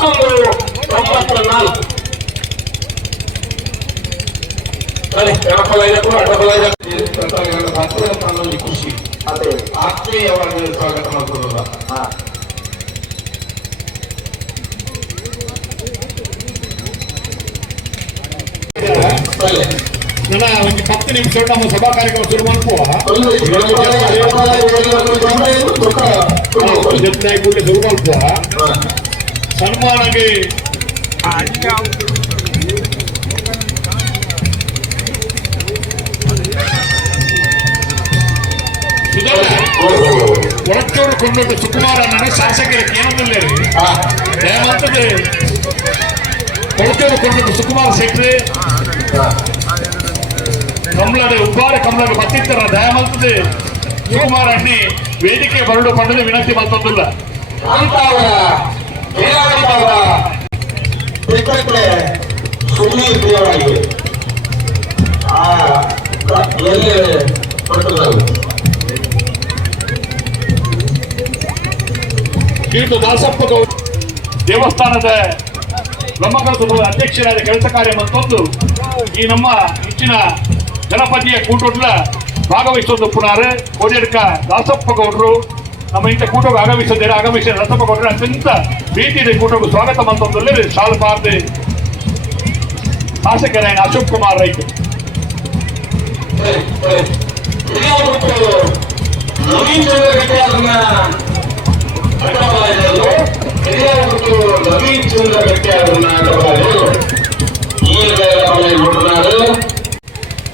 1194 ಖುಷಿ ಅದೇ ಆತ್ಮೀಯವಾಗಿ ಸ್ವಾಗತ ಮಾಡ್ಕೊಳ್ಳೋದ. ನನ್ನ ಒಂದು 10 ನಿಮಿಷ ನಮ್ಮ ಸಭಾ ಕಾರ್ಯಕ್ರಮ ಶುರು ಮಾಡ್ಕೋ ಶುರು ಮಾಡ್ಕೋ ಸನ್ಮಾನಕ್ಕೆ ಒಳಚೂರು ಕೊಂಡೋದು ಸುಕುಮಾರನ ಶಾಸಕರ ಕೇಂದ್ರದಲ್ಲಿ ದಯಮಾಡ್ತದೆ ಒಳಚೂರು ಕೊಂಡೋದು ಸುಕುಮಾರ್ ಸೆಕ್ರೆ ಕಮಲದ ಉಬ್ಬಾರ ಕಮಲದ ಬತ್ತಿತ್ತರ ದಯಮಾಡ್ತದೆ ಸುಕುಮಾರ್ ಅಣ್ಣಿ ವೇದಿಕೆ ಬರಡು ಪಂಡದ ವಿನಂತಿ ಮಾಡ್ತಂದಿಲ್ಲ ಕೀರ್ತು ದಾಸಪ್ಪ ಗೌಡ ದೇವಸ್ಥಾನದ ಬ್ರಹ್ಮಕಲಸದ ಅಧ್ಯಕ್ಷರಾದ ಕೆಲಸ ಕಾರ್ಯ ಮತ್ತೊಂದು ಈ ನಮ್ಮ ಹೆಚ್ಚಿನ ಗಣಪತಿಯ ಕೂಟೋಟ್ಲ ಭಾಗವಹಿಸೋದು ಪುನಾರ ಕೋಡಿಯಡ್ಕ ದಾಸಪ್ಪ ಗೌಡರು ನಮ್ಮ ಇಂಥ ಕೂಟೋಗ ಆಗಮಿಸಿದ್ದಾರೆ. ಆಗಮಿಸಿದ ದಾಸಪ್ಪ ಗೌಡರು ಅತ್ಯಂತ ಪ್ರೀತಿಯ ಕೂಟೋಗ ಸ್ವಾಗತ ಮಂತೊಂದು ಶಾಲ್ ಪಾರ್ದೆ ಶಾಸಕರಾಯಣ ಅಶೋಕ್ ಕುಮಾರ್ ರೈಟ್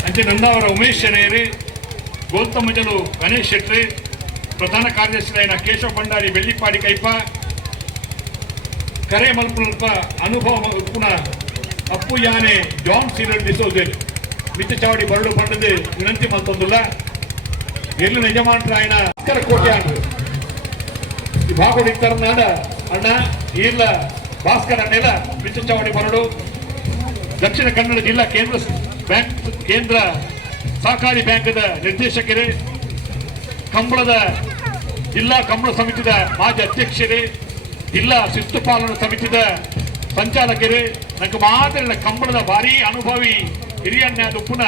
ಅಂಚೆ ನಂದಾವರ ಉಮೇಶ್ ಶೆಣೇರಿ ಗೋಲ್ತಮ್ಮಜಲು ಗಣೇಶ್ ಶೆಟ್ಟಿ ಪ್ರಧಾನ ಕಾರ್ಯದರ್ಶಿಯಾದ ಕೇಶವ ಭಂಡಾರಿ ಬೆಳ್ಳಿಪಾಡಿ ಕೈಪ ಕರೆ ಮಲ್ಪುನಲ್ಪ ಅನುಭವ ಉಪ್ಪುನ ಅಪ್ಪು ಯಾನೆ ಜಾನ್ ಸೀರಲ್ ಡಿಸೋಜೆಲ್ ಮಿತ್ತ ಚಾವಡಿ ಬರಡು ಪಂಡದು ವಿನಂತಿ ಮಲ್ತೊಂದುಲ್ಲ ಎಲ್ಲಿ ಯಜಮಾನರ ಆಯ್ನ ಅಕ್ಕರ ಕೋಟೆ ಆಂಡ್ರು ಈ ಭಾಗವಹಿಸ್ತಾರನಾಡ ಅಣ್ಣ ಈರ್ಲ ಭಾಸ್ಕರ್ ಅಣ್ಣೆಲ್ಲ ಮಿತ್ತ ಚಾವಡಿ ಬರಡು ದಕ್ಷಿಣ ಕನ್ನಡ ಜಿಲ್ಲಾ ಕೇಂದ್ರ ಸಹಕಾರಿ ಬ್ಯಾಂಕ್ದ ನಿರ್ದೇಶಕರೇ ಕಂಬಳದ ಜಿಲ್ಲಾ ಕಂಬಳ ಸಮಿತಿದ ಮಾಜಿ ಅಧ್ಯಕ್ಷರೇ ಜಿಲ್ಲಾ ಶಿಸ್ತು ಪಾಲನಾ ಸಮಿತಿದ ಸಂಚಾಲಕರೇ ನಂಗೆ ಮಾತ್ರ ಕಂಬಳದ ಭಾರಿ ಅನುಭವಿ ಹಿರಿಯಣ್ಣ ದುಪ್ಪುನ